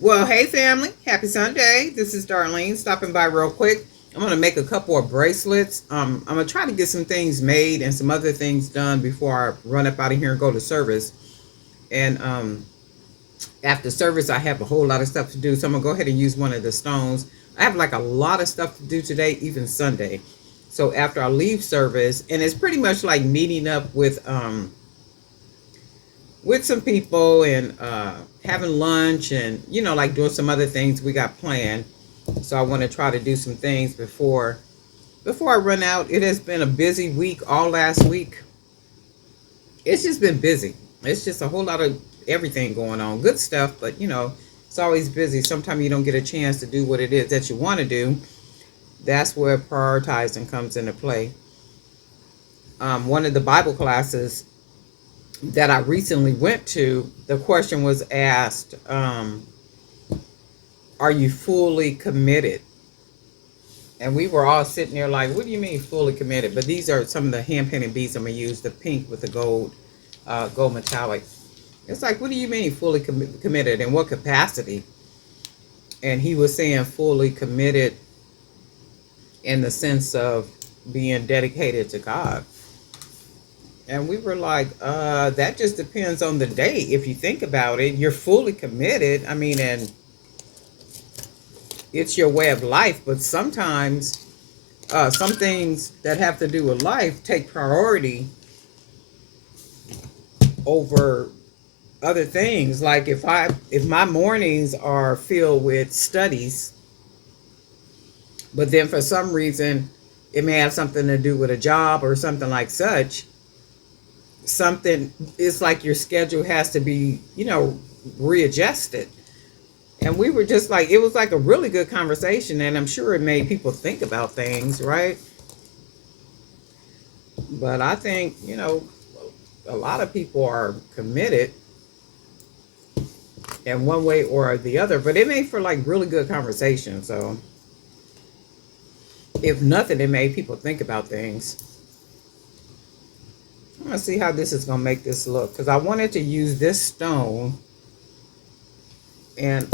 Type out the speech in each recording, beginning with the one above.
Well, hey family, happy Sunday. This is Darlene stopping by real quick. I'm going to make a couple of bracelets. I'm going to try to get some things made and some other things done before I run up out of here and go to service. And after service, I have a whole lot of stuff to do. So I'm going to go ahead and use one of the stones. I have like a lot of stuff to do today, even Sunday. So after I leave service, and it's pretty much like meeting up with some people and having lunch and like doing some other things we got planned. So I want to try to do some things before I run out. It has been a busy week all last week. It's just been busy. It's just a whole lot of everything going on. Good stuff, but it's always busy. Sometimes you don't get a chance to do what it is that you want to do. That's where prioritizing comes into play. One of the Bible classes that I recently went to, the question was asked, are you fully committed? And we were all sitting there like, what do you mean fully committed? But these are some of the hand painted beads I'm going to use, the pink with the gold metallic. It's like, what do you mean fully committed? In what capacity? And he was saying fully committed in the sense of being dedicated to God. And we were like, that just depends on the day. If you think about it, you're fully committed. I mean, and it's your way of life. But sometimes some things that have to do with life take priority over other things. Like if my mornings are filled with studies, but then for some reason it may have something to do with a job or something like such, something, it's like your schedule has to be readjusted. And we were just like, it was like a really good conversation, and I'm sure it made people think about things, right? But I think a lot of people are committed in one way or the other, but it made for like really good conversation. So if nothing, it made people think about things. I'm gonna see how this is gonna make this look, because I wanted to use this stone. And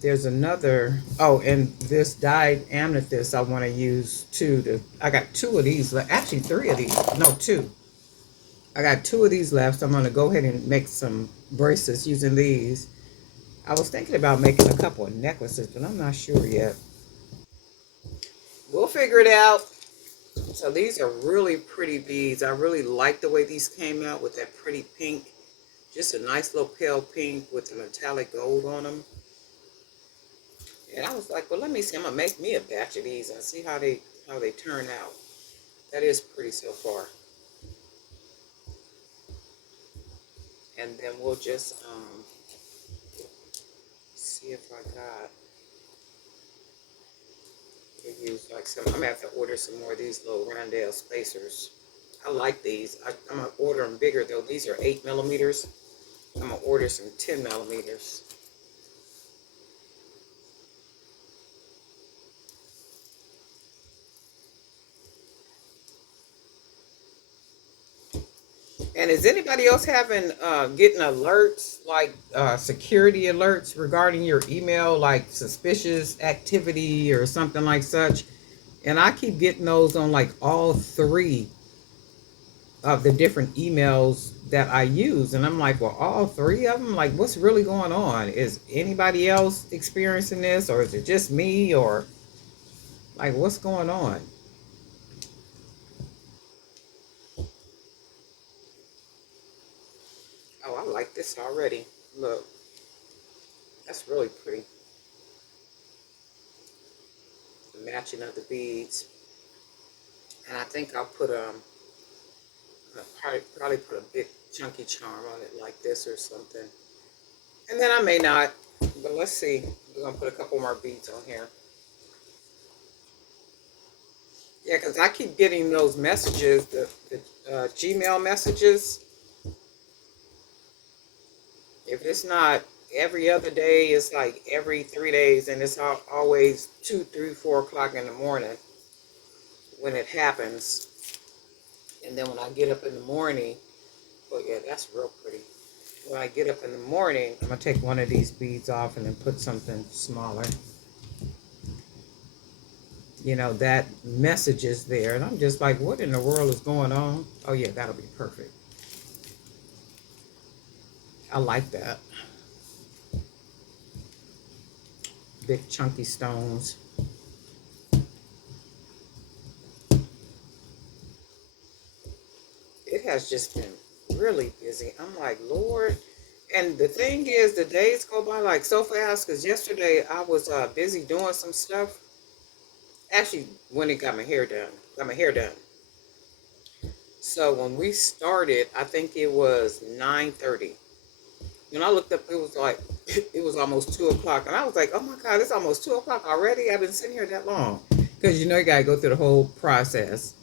there's another, oh, and this dyed amethyst I want to use too. I got two of these, actually three of these, no, two. I got two of these left, so I'm going to go ahead and make some bracelets using these. I was thinking about making a couple of necklaces, but I'm not sure yet. We'll figure it out. So these are really pretty beads. I really like the way these came out with that pretty pink. Just a nice little pale pink with the metallic gold on them. And I was like, well, let me see. I'm gonna make me a batch of these and see how they turn out. That is pretty so far. And then we'll just see if I got to use like some. I'm gonna have to order some more of these little Rondell spacers. I like these. I'm gonna order them bigger though. These are 8 millimeters. I'm gonna order some 10 millimeters. And is anybody else having getting alerts like security alerts regarding your email, like suspicious activity or something like such? And I keep getting those on like all three of the different emails that I use, and I'm like, well, all three of them. Like, what's really going on? Is anybody else experiencing this, or is it just me, or like what's going on? Oh, I like this already. Look, that's really pretty. The matching of the beads. And I think I'll put probably put a big chunky charm on it like this or something. And then I may not, but let's see. We're gonna put a couple more beads on here. Yeah, because I keep getting those messages, the Gmail messages. If it's not every other day, it's like every 3 days, and it's always 2, 3, 4 o'clock in the morning when it happens. And then when I get up in the morning, oh yeah, that's real pretty. when I get up in the morning, I'm going to take one of these beads off and then put something smaller. You know, that message is there. And I'm just like, what in the world is going on? Oh, yeah, that'll be perfect. I like that. Big chunky stones. It has just been really busy. I'm like, Lord. And the thing is, the days go by like so fast because yesterday I was busy doing some stuff. Actually, when it got my hair done, got my hair done. So when we started, I think it was 9:30. When I looked up, it was like it was almost 2 o'clock, and I was like, "Oh my God, it's almost 2 o'clock already! I've been sitting here that long." Because you know you gotta go through the whole process.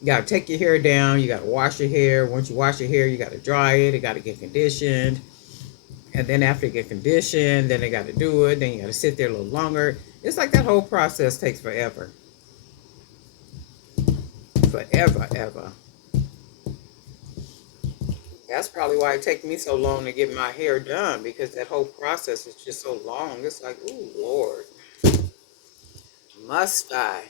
You gotta take your hair down. You gotta wash your hair. Once you wash your hair, you gotta dry it. It gotta get conditioned, and then after it get conditioned, then they gotta do it. Then you gotta sit there a little longer. It's like that whole process takes forever, forever, ever. That's probably why it takes me so long to get my hair done because that whole process is just so long. It's like, ooh, Lord, must I?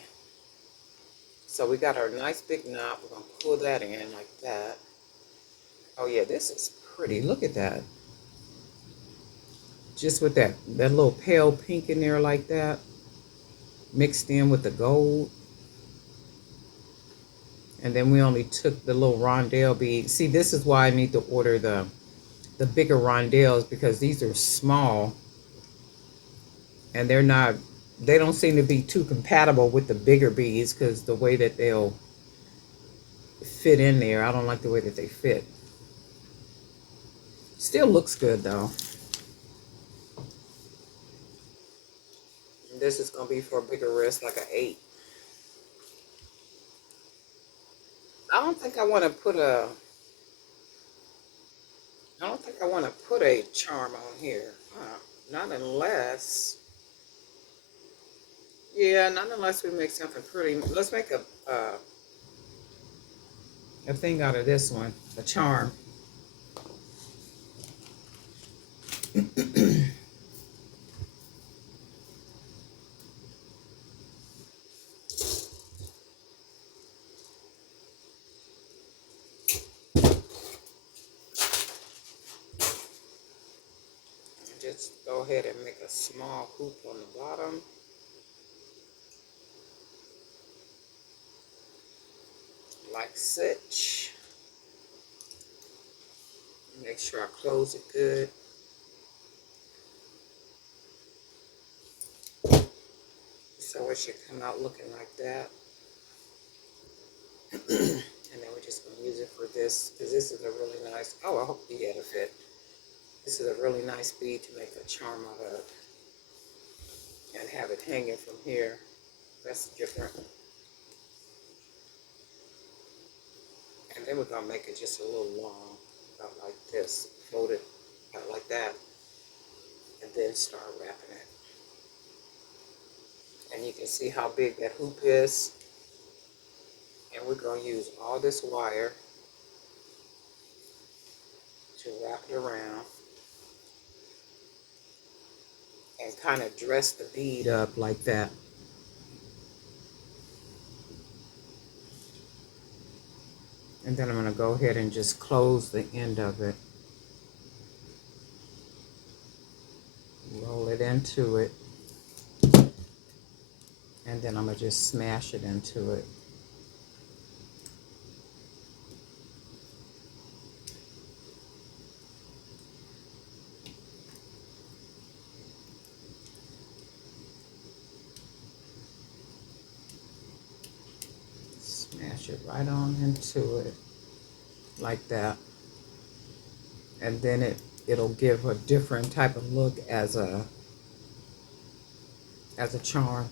So we got our nice big knot. We're going to pull that in like that. Oh, yeah, this is pretty. Look at that. Just with that little pale pink in there like that, mixed in with the gold. And then we only took the little rondelle bead. See, this is why I need to order the bigger rondelles because these are small and they don't seem to be too compatible with the bigger beads because the way that they'll fit in there, I don't like the way that they fit. Still looks good though. And this is gonna be for a bigger wrist, like an 8. I don't think I want to put a. I don't think I want to put a charm on here. Not unless. Yeah, not unless we make something pretty. Let's make a thing out of this one, a charm. Just go ahead and make a small hoop on the bottom. Like such. Make sure I close it good. So it should come out looking like that. And then we're just going to use it for this because this is a really nice, oh, I hope you get a fit. This is a really nice bead to make a charm out of and have it hanging from here. That's different. And then we're going to make it just a little long, about like this, fold it out like that, and then start wrapping it. And you can see how big that hoop is. And we're going to use all this wire to wrap it around and kind of dress the bead up like that. And then I'm going to go ahead and just close the end of it. Roll it into it. And then I'm going to just smash it into it. Smash it right on into it like that. And then it'll give a different type of look as a charm.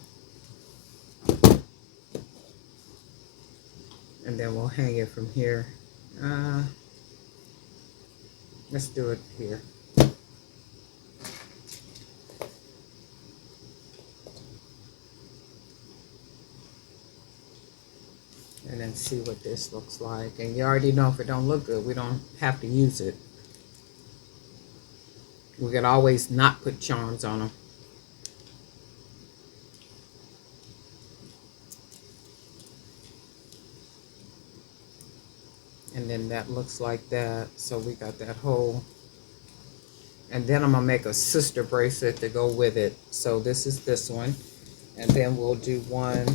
And then we'll hang it from here. Let's do it here. And then see what this looks like. And you already know if it don't look good, we don't have to use it. We can always not put charms on them. And then that looks like that. So we got that whole. And then I'm going to make a sister bracelet to go with it. So this is this one. And then we'll do one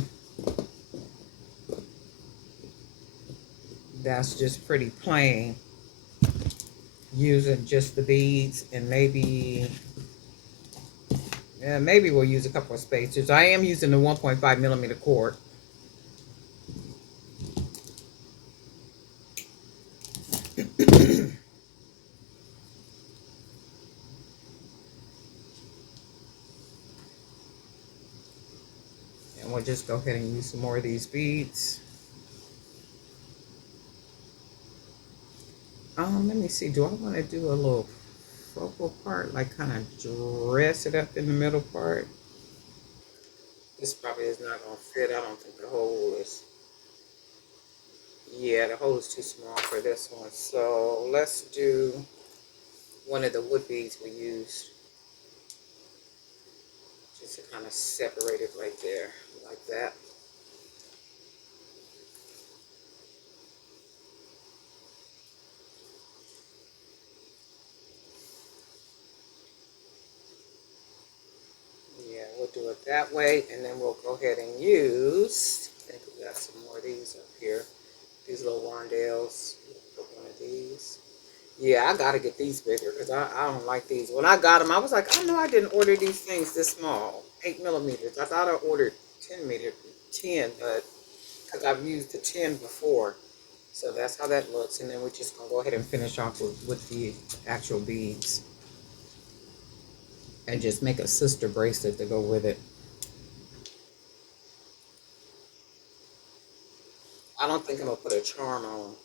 that's just pretty plain, using just the beads, and maybe we'll use a couple of spacers. I am using the 1.5 millimeter cord. And we'll just go ahead and use some more of these beads. Let me see. Do I want to do a little focal part, like kind of dress it up in the middle part? This probably is not going to fit. I don't think the hole is. Yeah, the hole is too small for this one. So let's do one of the wood beads we used, just to kind of separate it right there, like that. Yeah, we'll do it that way, and then we'll go ahead and use, I think we got some more of these up here, these little rondelles. Put one of these. Yeah, I gotta get these bigger, because I don't like these. When I got them, I was like, I know I didn't order these things this small, 8 millimeters. I thought I ordered 10, but because I've used the 10 before. So that's how that looks, and then we're just gonna go ahead and finish off with the actual beads, and just make a sister bracelet to go with it. I don't think I'm gonna put a charm on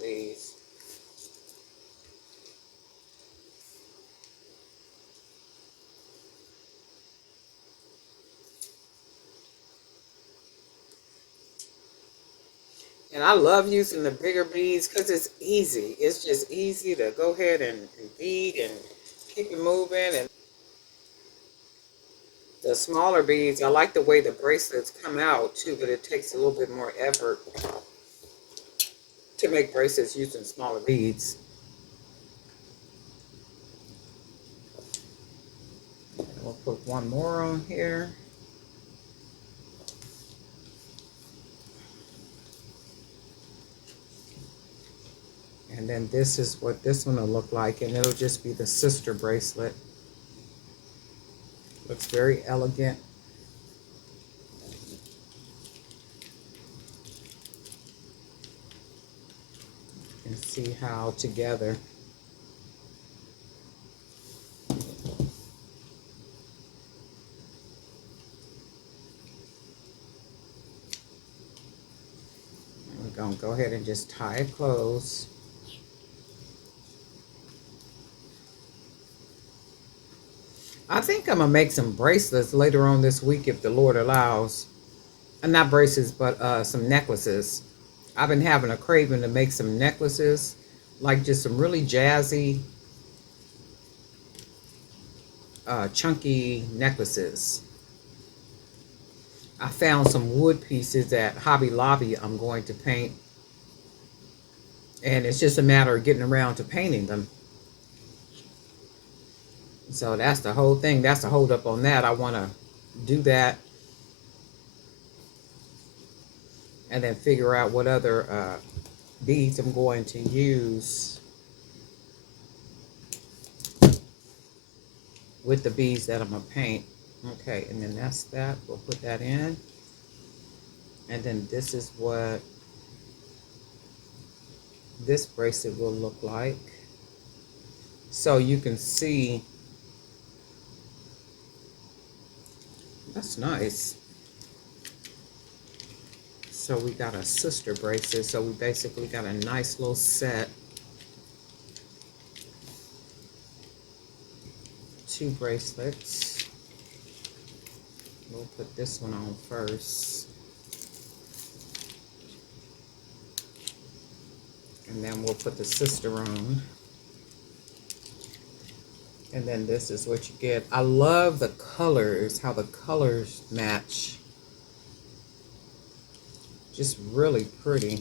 these. And I love using the bigger beads because it's easy. It's just easy to go ahead and bead and keep it moving. And the smaller beads, I like the way the bracelets come out too, but it takes a little bit more effort to make bracelets using smaller beads. And we'll put one more on here. And then this is what this one will look like, and it'll just be the sister bracelet. Looks very elegant. You can see how together. We're gonna go ahead and just tie it close. I think I'm gonna make some bracelets later on this week if the Lord allows. Not bracelets, but some necklaces. I've been having a craving to make some necklaces, like just some really jazzy, chunky necklaces. I found some wood pieces at Hobby Lobby I'm going to paint, and it's just a matter of getting around to painting them. So that's the whole thing. That's the hold up on that. I want to do that, and then figure out what other beads I'm going to use with the beads that I'm going to paint. Okay, and then that's that. We'll put that in. And then this is what this bracelet will look like. So you can see, that's nice. So we got a sister bracelet. So we basically got a nice little set. 2 bracelets. We'll put this one on first. And then we'll put the sister on. And then this is what you get. I love the colors, how the colors match. Just really pretty.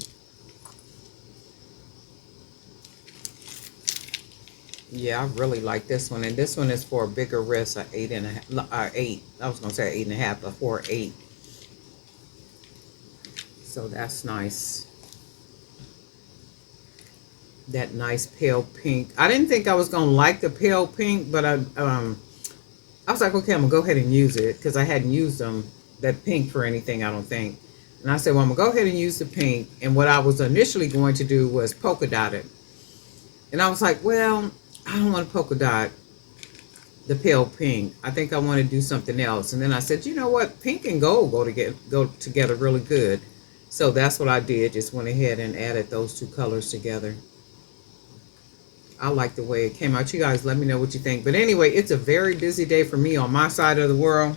Yeah, I really like this one. And this one is for a bigger wrist, a 8.5, 8. I was gonna say 8.5, but for 8. So that's nice. That nice pale pink. I didn't think I was gonna like the pale pink, but I was like, okay, I'm gonna go ahead and use it because I hadn't used that pink for anything, I don't think. And I said, well, I'm gonna go ahead and use the pink. And what I was initially going to do was polka dot it. And I was like, well, I don't want to polka dot the pale pink. I think I want to do something else. And then I said, you know what? Pink and gold go together really good. So that's what I did. Just went ahead and added those two colors together. I like the way it came out. You guys let me know what you think. But anyway, it's a very busy day for me on my side of the world.